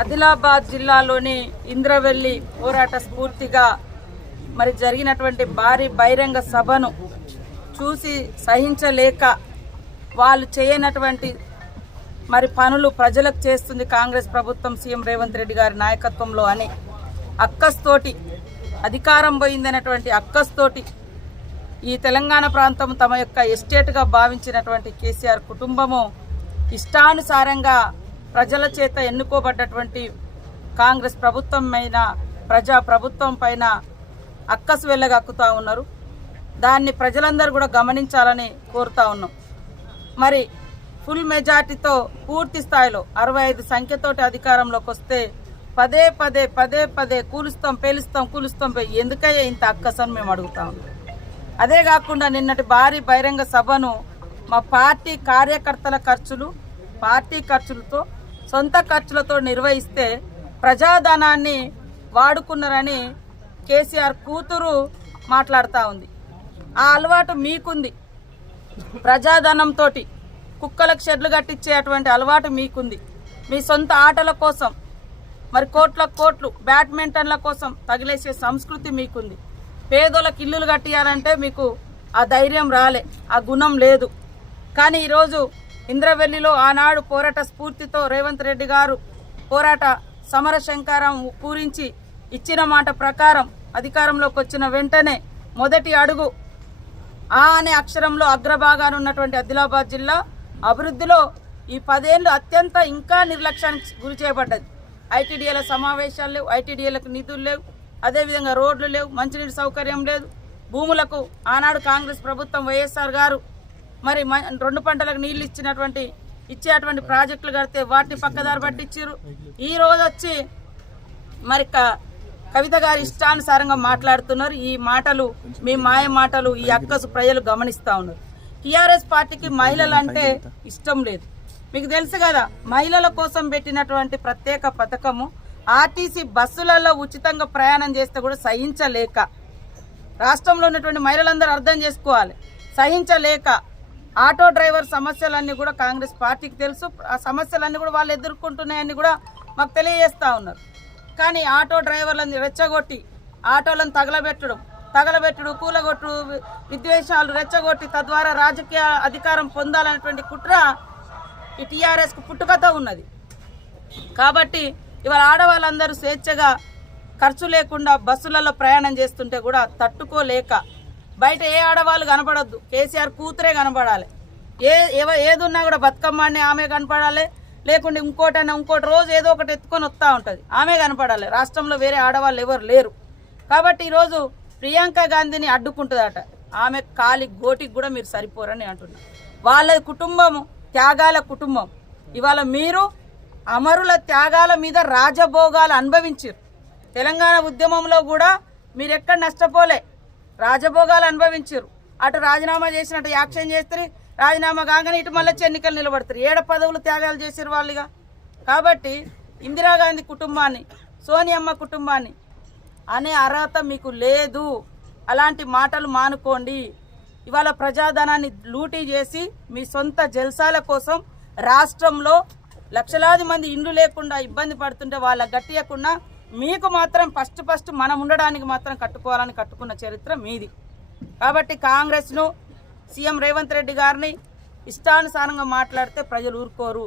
ఆదిలాబాద్ జిల్లాలోని ఇంద్రవెల్లి పోరాట స్ఫూర్తిగా మరి జరిగినటువంటి భారీ బహిరంగ సభను చూసి సహించలేక వాళ్ళు చేయనటువంటి మరి పనులు ప్రజలకు చేస్తుంది కాంగ్రెస్ ప్రభుత్వం సీఎం రేవంత్ రెడ్డి గారి నాయకత్వంలో అని అక్కస్తోటి అధికారం పోయిందనేటువంటి అక్కస్తోటి ఈ తెలంగాణ ప్రాంతం తమ యొక్క ఎస్టేట్గా భావించినటువంటి కేసీఆర్ కుటుంబము ఇష్టానుసారంగా ప్రజల చేత ఎన్నుకోబడ్డటువంటి కాంగ్రెస్ ప్రభుత్వం పైన ప్రజా ప్రభుత్వం పైన అక్కసు వెళ్ళగక్కుతూ ఉన్నారు. దాన్ని ప్రజలందరూ కూడా గమనించాలని కోరుతా ఉన్నాం. మరి ఫుల్ మెజార్టీతో పూర్తి స్థాయిలో 65 సంఖ్యతోటి అధికారంలోకి వస్తే పదే పదే కూలుస్తాం కూలుస్తాం ఎందుకయ్యే ఇంత అక్కసని మేము అడుగుతా ఉన్నాం. అదే కాకుండా నిన్నటి భారీ బహిరంగ సభను మా పార్టీ కార్యకర్తల ఖర్చులు పార్టీ ఖర్చులతో సొంత ఖర్చులతో నిర్వహిస్తే ప్రజాధనాన్ని వాడుకున్నారని కేసీఆర్ కూతురు మాట్లాడుతూ ఉంది. ఆ అలవాటు మీకుంది. ప్రజాధనంతో కుక్కలకు షెడ్లు కట్టించేటువంటి అలవాటు మీకుంది. మీ సొంత ఆటల కోసం మరి కోట్లు బ్యాడ్మింటన్ల కోసం తగిలేసే సంస్కృతి మీకుంది. పేదోళ్ళకి ఇల్లులు కట్టియాలంటే మీకు ఆ ధైర్యం రాలే, ఆ గుణం లేదు. కానీ ఈరోజు ఇంద్రవెల్లిలో ఆనాడు పోరాట స్ఫూర్తితో రేవంత్ రెడ్డి గారు పోరాట సమర శంకారం పూరించి ఇచ్చిన మాట ప్రకారం అధికారంలోకి వచ్చిన వెంటనే మొదటి అడుగు ఆ అనే అక్షరంలో అగ్రభాగాన ఉన్నటువంటి ఆదిలాబాద్ జిల్లా అభివృద్ధిలో ఈ 10 ఏళ్ళు అత్యంత ఇంకా నిర్లక్ష్యానికి గురి చేయబడ్డది. ఐటీడీఏల సమావేశాలు లేవు, ఐటీడీఏలకు నిధులు లేవు, అదేవిధంగా రోడ్లు లేవు, మంచినీటి సౌకర్యం లేదు. భూములకు ఆనాడు కాంగ్రెస్ ప్రభుత్వం వైఎస్ఆర్ గారు మరి 2 పంటలకు నీళ్లు ఇచ్చేటువంటి ప్రాజెక్టులు కడితే వాటిని పక్కదారి పట్టించారు. ఈ రోజు వచ్చి మరి కవిత గారు ఇష్టానుసారంగా మాట్లాడుతున్నారు. ఈ మాటలు మీ మాయ మాటలు ఈ అక్కసు ప్రజలు గమనిస్తూ ఉన్నారు. టీఆర్ఎస్ పార్టీకి మహిళలు అంటే ఇష్టం లేదు. మీకు తెలుసు కదా, మహిళల కోసం పెట్టినటువంటి ప్రత్యేక పథకము ఆర్టీసీ బస్సులలో ఉచితంగా ప్రయాణం చేస్తే కూడా సహించలేక, రాష్ట్రంలో ఉన్నటువంటి మహిళలందరూ అర్థం చేసుకోవాలి, సహించలేక ఆటో డ్రైవర్ సమస్యలన్నీ కూడా కాంగ్రెస్ పార్టీకి తెలుసు. ఆ సమస్యలన్నీ కూడా వాళ్ళు ఎదుర్కొంటున్నాయని కూడా మాకు తెలియజేస్తూ ఉన్నారు. కానీ ఆటో డ్రైవర్లను రెచ్చగొట్టి ఆటోలను తగలబెట్టుడు కూలగొట్టుడు విద్వేషాలు రెచ్చగొట్టి తద్వారా రాజకీయ అధికారం పొందాలనేటువంటి కుట్ర ఈ టీఆర్ఎస్కు పుట్టుకతో ఉన్నది. కాబట్టి ఇవాళ ఆడవాళ్ళందరూ స్వేచ్ఛగా ఖర్చు లేకుండా బస్సులలో ప్రయాణం చేస్తుంటే కూడా తట్టుకోలేక బయట ఏ ఆడవాళ్ళు కనపడొద్దు, కేసీఆర్ కూతురే కనపడాలి. ఏది ఉన్నా కూడా బతుకమ్మ ఆమె కనపడాలి, లేకుంటే ఇంకోటి రోజు ఏదో ఒకటి ఎత్తుకొని వస్తూ ఉంటుంది, ఆమె కనపడాలి. రాష్ట్రంలో వేరే ఆడవాళ్ళు ఎవరు లేరు. కాబట్టి ఈరోజు ప్రియాంక గాంధీని అడ్డుకుంటుందట. ఆమె కాలి గోటికి కూడా మీరు సరిపోరని అంటున్నారు. వాళ్ళ కుటుంబము త్యాగాల కుటుంబం. ఇవాళ మీరు అమరుల త్యాగాల మీద రాజభోగాలు అనుభవించారు. తెలంగాణ ఉద్యమంలో కూడా మీరు ఎక్కడ నష్టపోలే, రాజభోగాలు అనుభవించారు. అటు రాజీనామా చేసినట్టు యాక్షన్ చేస్తారు, రాజీనామా కాగానే ఇటు మళ్ళీ ఎన్నికలు నిలబడతారు. 7 పదవులు త్యాగాలు చేశారు వాళ్ళుగా. కాబట్టి ఇందిరాగాంధీ కుటుంబాన్ని, సోనియమ్మ కుటుంబాన్ని అనే అర్హత మీకు లేదు. అలాంటి మాటలు మానుకోండి. ఇవాళ ప్రజాధనాన్ని లూటీ చేసి మీ సొంత జల్సాల కోసం రాష్ట్రంలో లక్షలాది మంది ఇండ్లు లేకుండా ఇబ్బంది పడుతుంటే వాళ్ళ గట్టియకుండా మీకు మాత్రం ఫస్ట్ మనం ఉండడానికి మాత్రం కట్టుకున్న చరిత్ర మీది. కాబట్టి కాంగ్రెస్ను, సీఎం రేవంత్ రెడ్డి గారిని ఇష్టానుసారంగా మాట్లాడితే ప్రజలు ఊరుకోరు.